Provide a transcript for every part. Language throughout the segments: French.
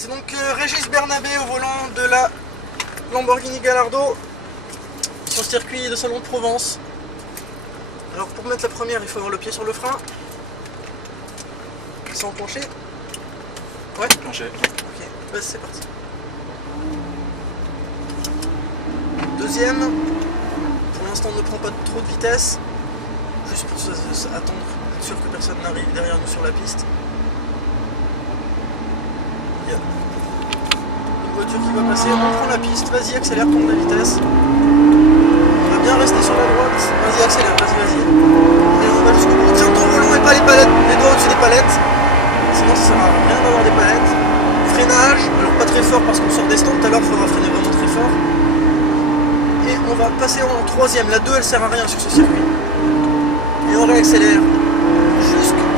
C'est donc Régis Bernabé au volant de la Lamborghini Gallardo sur circuit de Salon de Provence. Alors pour mettre la première, il faut avoir le pied sur le frein. Sans enclencher. Ouais. Enclenché. Ok, vas-y, c'est parti. Deuxième, pour l'instant on ne prend pas trop de vitesse, juste pour attendre, être sûr que personne n'arrive derrière nous sur la piste. Il y a une voiture qui va passer, on prend la piste, vas-y accélère, tourne la vitesse. On va bien rester sur la droite, vas-y accélère, vas-y. Et on va jusqu'au bout, tiens ton volant et pas les palettes, les doigts au-dessus des palettes, sinon ça sert à rien d'avoir des palettes. Freinage, alors pas très fort parce qu'on sort des stands tout à l'heure, il faudra freiner vraiment très fort. Et on va passer en troisième, la 2 elle sert à rien sur ce circuit. Et on réaccélère jusqu'au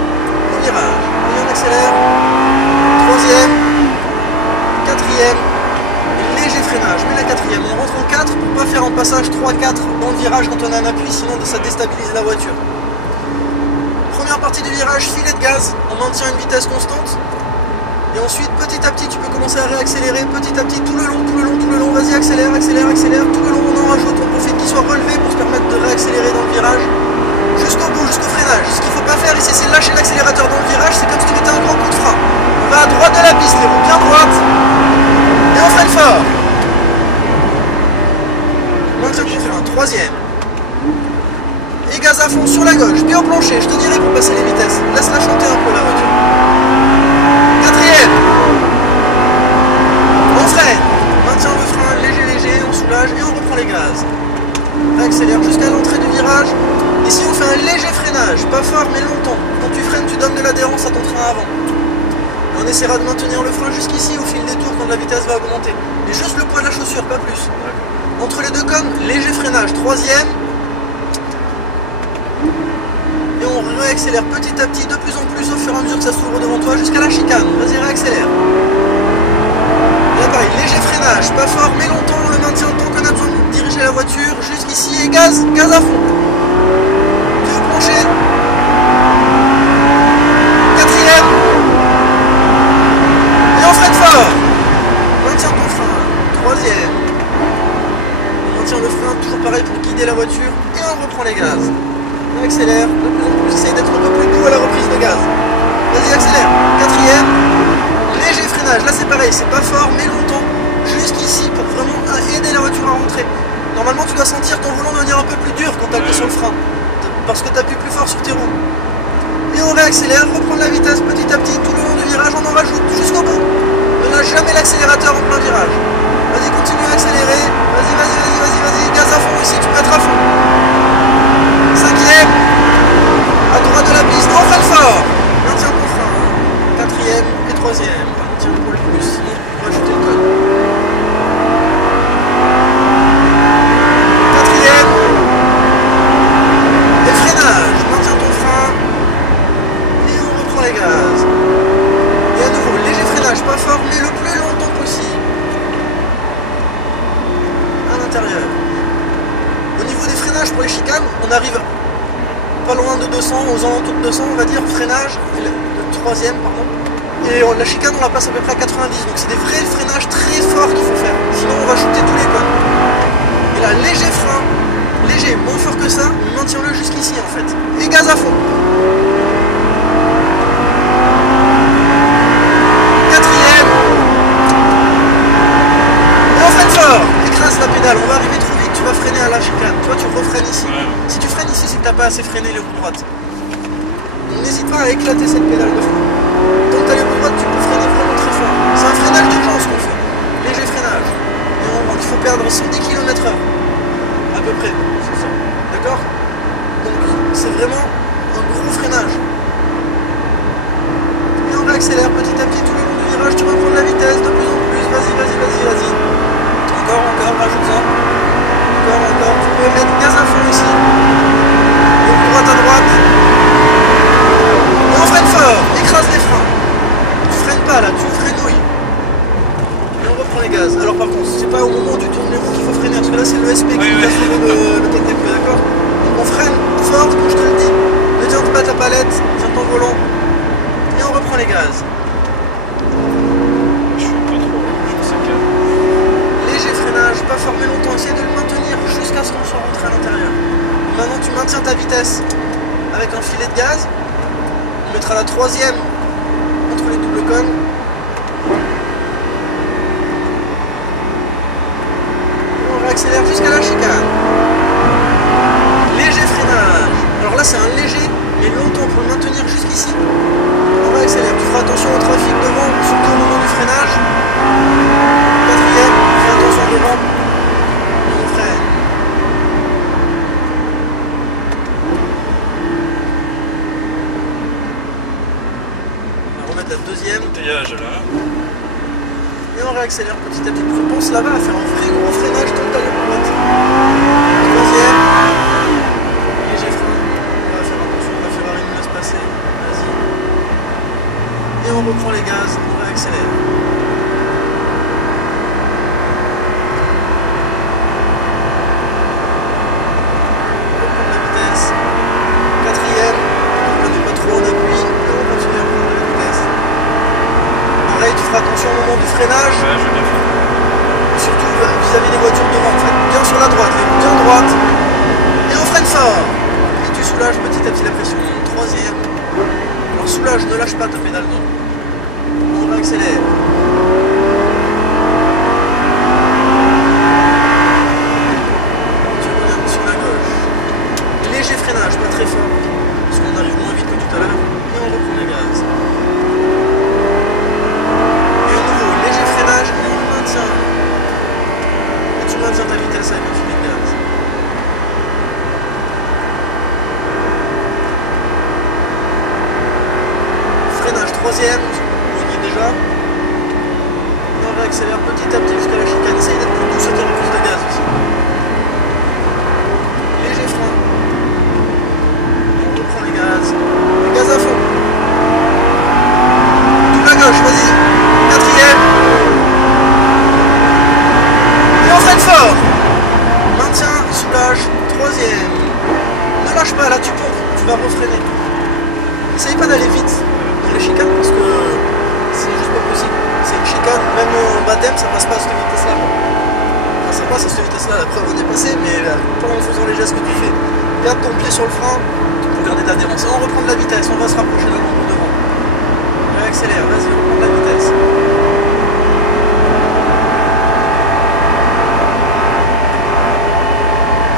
virage. Et on accélère. Troisième, quatrième, léger freinage, mais la quatrième. On rentre en 4 pour pas faire un passage 3-4 dans le virage quand on a un appui, sinon ça déstabilise la voiture. Première partie du virage, filet de gaz, on maintient une vitesse constante. Et ensuite, petit à petit, tu peux commencer à réaccélérer, petit à petit, tout le long, vas-y, accélère, tout le long, on en rajoute, on profite qu'il soit relevé pour se permettre de réaccélérer dans le virage, jusqu'au bout, jusqu'au freinage. Ce qu'il ne faut pas faire ici, c'est lâcher l'accélérateur dans le virage, c'est comme si tu mettais un grand coup de frein. On va à droite de la piste, les roues bien droite, et on freine fort. Maintien du frein, troisième. Et gaz à fond sur la gauche, pied au plancher, je te dirai pour passer les vitesses. Laisse-la chanter un peu la voiture. Quatrième. On freine. Maintient le frein léger, on soulage et on reprend les gaz. Réaccélère jusqu'à l'entrée du virage. Ici on fait un léger freinage, pas fort mais longtemps. Quand tu freines, tu donnes de l'adhérence à ton train avant. Et on essaiera de maintenir le frein jusqu'ici au fil des tours quand la vitesse va augmenter. Et juste le poids de la chaussure, pas plus. Entre les deux cônes, léger freinage. Troisième. Et on réaccélère petit à petit, de plus en plus au fur et à mesure que ça s'ouvre devant toi jusqu'à la chicane. Vas-y, réaccélère. Là pareil, léger freinage, pas fort mais longtemps, on le maintient tant qu'on a besoin de diriger la voiture jusqu'ici et gaz à fond. Pied au plancher. Quatrième. Et on freine fort. Maintient ton frein. Troisième. On maintient le frein, toujours pareil pour guider la voiture et on reprend les gaz. On accélère, de plus en plus, essaye d'être un peu plus doux à la reprise de gaz. Vas-y, accélère. Quatrième, léger freinage. Là, c'est pareil, c'est pas fort, mais longtemps, jusqu'ici, pour vraiment aider la voiture à rentrer. Normalement, tu dois sentir ton volant devenir un peu plus dur quand tu appuies sur le frein, parce que tu appuies plus fort sur tes roues. Et on réaccélère, reprendre la vitesse petit à petit, tout le long du virage, on en rajoute jusqu'au bout. Ne lâche jamais l'accélérateur en plein virage. Vas-y, continue à accélérer. Vas-y, gaz à fond ici, tu peux être à fond. Cinquième, à droite de la piste, on freine fort. Maintient ton frein. Quatrième et troisième. Maintient le pôle plus, sinon on va ajouter le code. Quatrième. Et freinage. Maintient ton frein. Et on reprend les gaz. Et à nouveau, léger freinage, pas fort, mais le plus longtemps possible. À l'intérieur. Au niveau des freinages pour les chicanes, on arrive pas loin de 200, aux alentours de 200 on va dire, freinage, le troisième pardon, et la chicane on la passe à peu près à 90, donc c'est des vrais freinages très forts qu'il faut faire, sinon on va shooter tous les cônes. Et là, léger frein, léger, moins fort que ça, maintiens-le jusqu'ici en fait, et gaz à fond. Quatrième, et on freine fort, écrase la pédale, on va arriver trop vite, tu vas freiner à la chicane, tu vois, tu refreines ici. Si tu freines ici, c'est que tu n'as pas assez freiné les roues droites. Donc n'hésite pas à éclater cette pédale de frein. Tant que tu as les roues droites, tu peux freiner vraiment très fort. C'est un freinage d'urgence qu'on fait, léger freinage. Et on rentre, il faut perdre 110 km/h, à peu près, c'est ça. D'accord? Donc c'est vraiment un gros freinage. Et on réaccélère petit à petit tout le long du virage, tu vas prendre la vitesse de plus en plus, vas-y. Encore, rajoute-en. Encore, tu peux mettre gaz à fond ici. De droite à droite. Et on freine fort, écrase les freins. Tu freines pas là, tu freinouilles. Et on reprend les gaz. Alors par contre, c'est pas au moment où tu tournes les roues qu'il faut freiner, parce que là c'est le SP qui va freiner le TTP, d'accord? On freine fort, comme je te le dis. Ne tiens pas ta palette, tiens ton volant. Et on reprend les gaz. avec un filet de gaz. On mettra la troisième entre les doubles cônes. Et on réaccélère jusqu'à la chicane. Léger freinage. Alors là c'est un léger, mais longtemps pour le maintenir jusqu'ici. On réaccélère. Tu feras attention au trafic devant, surtout au moment du freinage. Quatrième, fais attention devant. Et on freine. On va remettre la deuxième. Embouteillage là. Et on réaccélère petit à petit. Je pense là-bas à faire un vrai gros freinage tout à l'heure. Troisième. Léger frein. On va faire attention, la Ferrari nous laisse passer. Vas-y. Et on reprend les gaz, on réaccélère. On reprend de la vitesse. Quatrième. On ne pas trop en appui. Et on continue à prendre de la vitesse. Pareil, tu feras attention au moment du freinage. Ouais, je vais bien faire. Surtout vis-à-vis des voitures devant, en fait. Bien sur la droite, bien droite. Et on freine fort. Et tu soulages petit à petit la pression. Troisième. Alors soulage, ne lâche pas ta pédale, non. On réaccélère. Tu reviens sur la gauche. Léger freinage, pas très fort. Parce qu'on arrive moins vite que tout à l'heure. Et on reprend les gaz. Et à nouveau, léger freinage et on maintient. Et tu maintiens ta vitesse avec un filet de gaz. Freinage troisième, on y est déjà. Et on réaccélère petit à petit jusqu'à la chicane. Essaye d'être plus doux, ça tire plus de gaz aussi. Léger frein. On reprend les gaz. Les gaz à fond. Double à gauche, vas-y. Quatrième. Et on freine fort. Maintien, soulage. Troisième. Ne lâche pas, là tu pompes, tu vas refreiner. Essaye pas d'aller vite dans les chicanes parce que c'est juste pas possible. C'est une chicane, même en baptême, ça passe pas à cette vitesse-là. Enfin, ça passe à cette vitesse-là, la preuve on est passé, mais pendant en faisant les gestes que tu fais, garde ton pied sur le frein pour garder l'adhérence. On reprend de la vitesse, on va se rapprocher d'un nombre devant. Réaccélère, vas-y, on reprend de la vitesse.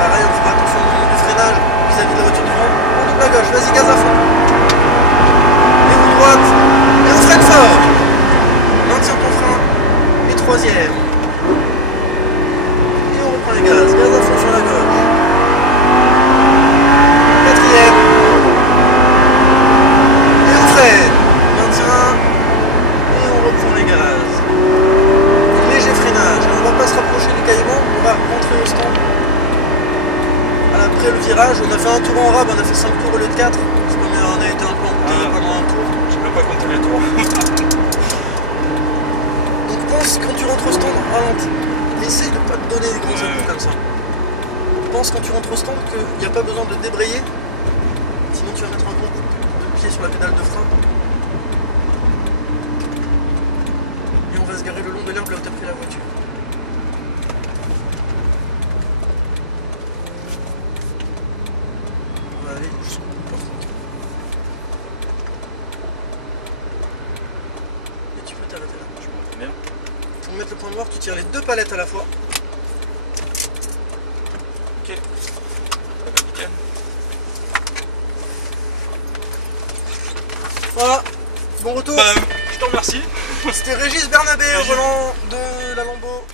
Pareil, on fera attention au moment du freinage vis-à-vis de la voiture devant. On double à gauche, vas-y, gaz à fond. Et roue droite, et on freine fort. Maintiens ton frein. Et troisième. Et on reprend les gaz, gaz à fond sur la gauche. Quatrième. Et on freine. Maintien. Et on reprend les gaz. Léger freinage. Et on va pas se rapprocher du caillement, on va rentrer au stand. Après le virage, on a fait un tour en rab, on a fait 5 tours au lieu de 4. Parce qu'on a été un peu embouteillé pendant un tour. Je peux pas compter les tours. Donc pense quand tu rentres au stand, ralentis. Essaye de pas te donner des gros coups comme ça. Pense quand tu rentres au stand qu'il n'y a pas besoin de débrayer. Sinon tu vas mettre un gros coup de pied sur la pédale de frein. Et on va se garer le long de l'herbe là où tu as pris la voiture. On va aller jusqu'au bout. Et tu peux t'arrêter là. Je m'en fais bien. Pour mettre le point noir, tu tires les deux palettes à la fois. Ok. Nickel. Voilà, bon retour. Bah, je te remercie. C'était Régis Bernabé au volant de la Lambo.